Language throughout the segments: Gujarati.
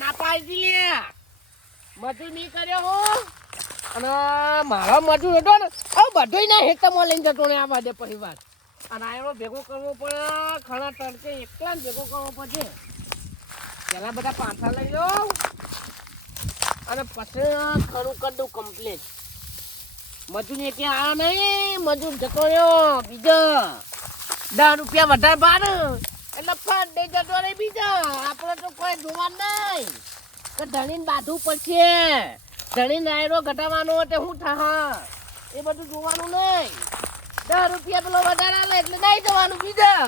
ના પાડી લે મજૂર નહીં કર્યો હું અને મારા મજૂર હતો ને હવે બધું ના હેતમાં લઈને જતો ને આવા દે પરિવાર અને આનો ભેગો કરવો પડે ખણા તડકે એકલા ભેગો કરવો પડે પેલા બધા પાછા લઈ લો અને પછી ખરું કરી દઉં કમ્પ્લીટ મજૂર ને ત્યાં આ નહીં મજૂર જતો રહ્યો બીજા 10 રૂપિયા વધારે ભાર એટલે ફટ દઈ જતો રહી બીજા આપણે તો કોઈ જોવા નહીં કે ધણીને બાંધવું પડશે ધણીને નાયરો ઘટાડવાનો એટલે શું થા એ બધું જોવાનું નહીં 10 રૂપિયા પેલો વધારે આલે એટલે નહીં જવાનું બીજા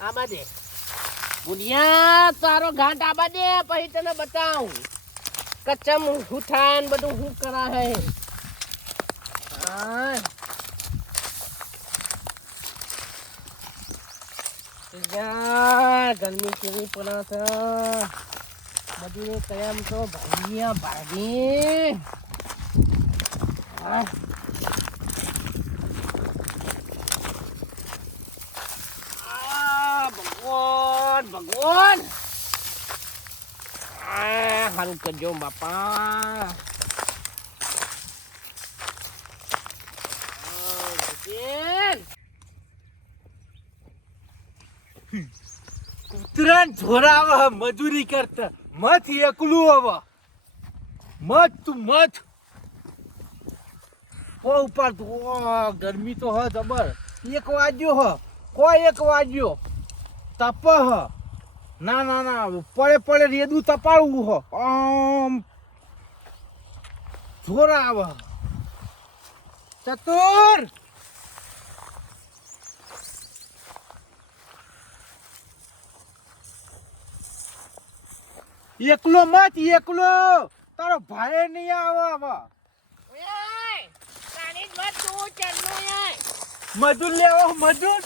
આમાં દે બુનિયા તારો ઘાટ આબા દે પછી તને બતાવું કચ્ચમ હું થાય ને બધું હું કરા હે ગરમી કેવી પડે છે બધું કેમ તો ભાગ્યા ભાગી ભગવાન ભગવાન હારું કરજો બાપા કૂતરાન છોરાવા મજૂરી કરતા મત એકલું હવે મત તું મત ઓ ઉપર ગરમી તો હ જબર 1 વાગ્યો હ કોઈ 1 વાગ્યો તપ હ ના ના ના પડે રેદું તપાડવું હ આમ છોરા આવે ચતુર એકલો મત એકલો તારો ભાઈ નહીં આવે મજૂર લેવો મજૂર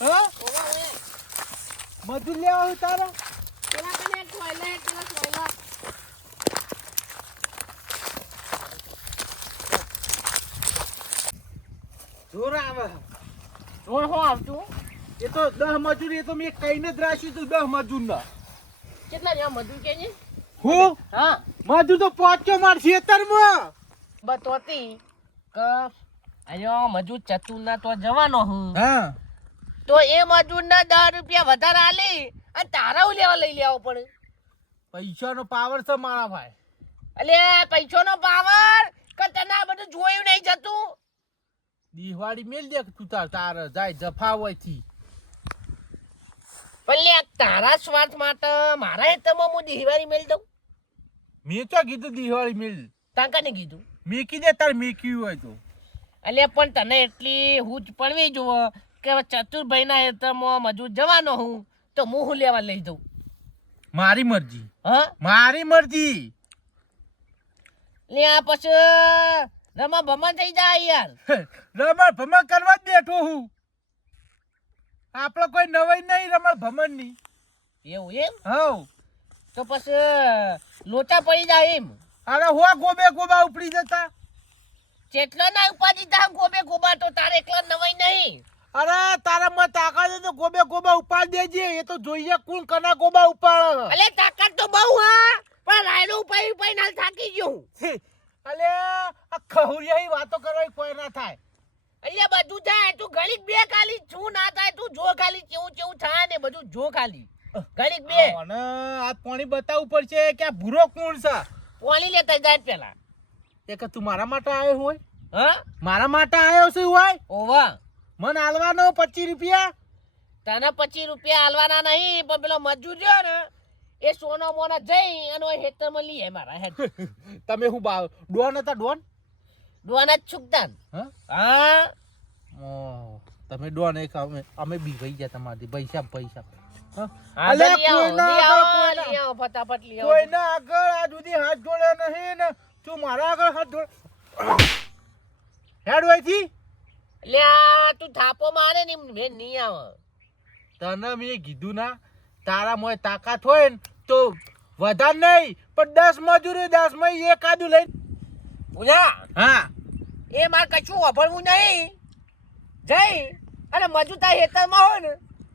હા મજૂર લેવો તારા જોર આવે જોર હો આવતું એ તો 10 મજૂર એ તો મેં કઈને જ રાખ્યું તું 10 મજૂર ના કેટલા જેવા મજૂર કે છે હું હા મજૂર તો પહોંચ્યો માર ખેતરમાં બતોતી કે આયો મજૂર ચતુર ના તો જવાનો હું હા તો એ મજૂર ના 10 રૂપિયા વધારે આલી અને તારા લેવા લઈ લેવો પડે પૈસાનો પાવર છે મારા ભાઈ અલે પૈસાનો પાવર કે તને આ બધું જોયું નહીં જતું દિવાળી મેલ દે તું તાર જાય જફા હોય થી પણ લે તારા સ્વાર્થ માટે મારા હેતમાં હું દિવાળી મેલ દઉં મેં તો કીધું દિવાળી મેલ તાંકાને કીધું મેકી દે તાર મેક્યું હોય તો અલે પણ તને એટલી હું જ પડવી જુઓ કે ચતુરભાઈના હેતમાં મજૂર જવાનો હું તો હું લેવા લઈ દઉં મારી મરજી હા મારી મરજી લે આ પછી રમા ભમા થઈ જાય યાર રમણ ભમણ કરવા જ બેઠો હું આપણે કોઈ નવાઈ નહીં રમણ ભમણ ની એવું એમ હવ તો પછી લોચા પડી જાય એમ અરે હો ગોબા ઉપડી જતા જેટલો ના ઉપાધી તા ગોબા તો તારે એકલા નવાઈ નહીં અરે તારા માં તાકાત તો ગોબા ઉપાડ દેજે એ તો જોઈએ કોણ કના ગોબા ઉપાડ અલે તાકાત તો બહુ હા પણ રાયડો ઉપાઈ નાલ થાકી ગયો હું અલે આ ખહુરિયાની વાતો કરવાની કોઈ ના થાય અલ્યા બધું થાય તું ઘડીક બે ખાલી શું ના થાય તું જો ખાલી કેવું થાય ને બધું જો ખાલી ઘડીક બે અને આ પાણી બતાવવું પડશે કે આ ભૂરો કોણ છે પાણી લેતા જાય પેલા એ કે તું મારા માટે આવ્યો હોય હા મારા માટે આવ્યો છે હોય ઓવા મન આલવાનો 25 રૂપિયા તને 25 રૂપિયા આલવાના નહીં પણ પેલો મજૂર રહ્યો ને એ સોનો મોના જઈ અને હેતરમાં લઈએ મારા હેત તમે હું ડોન હતા ડોન ડોન જ છુકતાન હા તમે ડોન એક અમે બી ગઈ ગયા તમારી પૈસા અલે ફટાફટ લઈ આવો કોઈના આગળ આ સુધી હાથ જોડે નહીં ને તું મારા આગળ હાથ જોડ હેડ હોયથી લે તું થાપો મારે ને મેં નહીં આવે તને મેં કીધું ના તારા મોય તાકાત હોય ને તો વધાર નહીં પણ 10 મજૂર 10 માં એકાદું લઈ પૂજા હા એ મારે કશું વાપરવું નહીં જઈ અને મજૂર તારી હેતરમાં હોય ને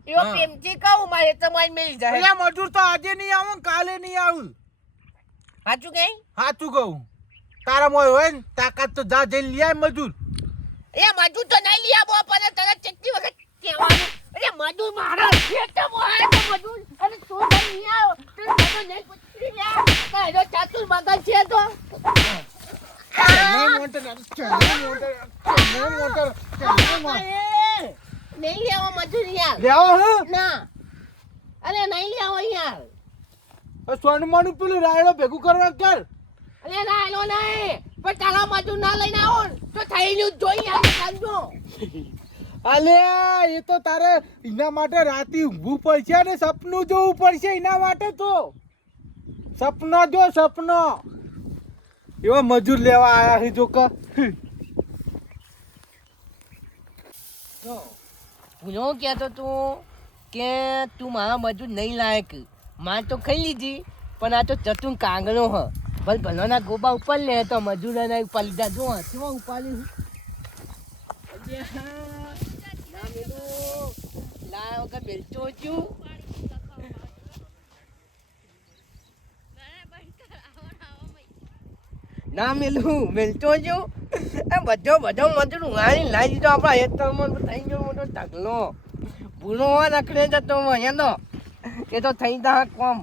એવો હા. પ્રેમથી કહું મારે તમારી મેલી જાય અલ્યા મજૂર તો આજે નહીં આવું ને કાલે નહીં આવું. સાચું કઈ સાચું કહું. તારા મોય હોય ને તાકાત તો જા જઈને લઈ આય મજૂર. એ મજૂર તો નહીં લઈ આવો પણ તને કેટલી વખત કહેવાનું અરે મજૂર મારા ખેતરમાં આવે તો મજૂર અને તું નહીં આવો તો તને નહીં પૂછી લ્યા કાયદો ચાતુર મગજ છે તો નહીં લેવો મજૂર યાર લેવા હે ના અરે નહીં લેવો યાર સોનમાનું પેલું રાયડો ભેગું કરવા કર. અરે ના એનો નહીં પણ તારા મજૂર ના લઈને આવો ને તો થઈને જોઈ આવે સમજો અલ્યા એ તો તારે એના માટે રાતે ઊંઘવું પડશે ને સપનું જોવું પડશે એના માટે તો સપનો જો સપનો એવા મજૂર લેવા આયા છે જો કે હું એવું કહેતો તું કે તું મારા મજૂર નહીં લાયક માર તો ખાઈ લીધી પણ આ તો ચતુર કાંગણો હ ભલે ભલોના ગોબા ઉપર લે તો મજૂરોના ઉપર લીધા જો કેવા ઉપાડી લાયો કે બેલચો છું ના મેલું મેલતો છું એ બધો મજૂર ઉઘાડી લાવી દીધો આપણા હેતરમાં થઈ ગયો મોટો ઢગલો ભૂલો રખડે જતો એનો એ તો થઈ જા કોમ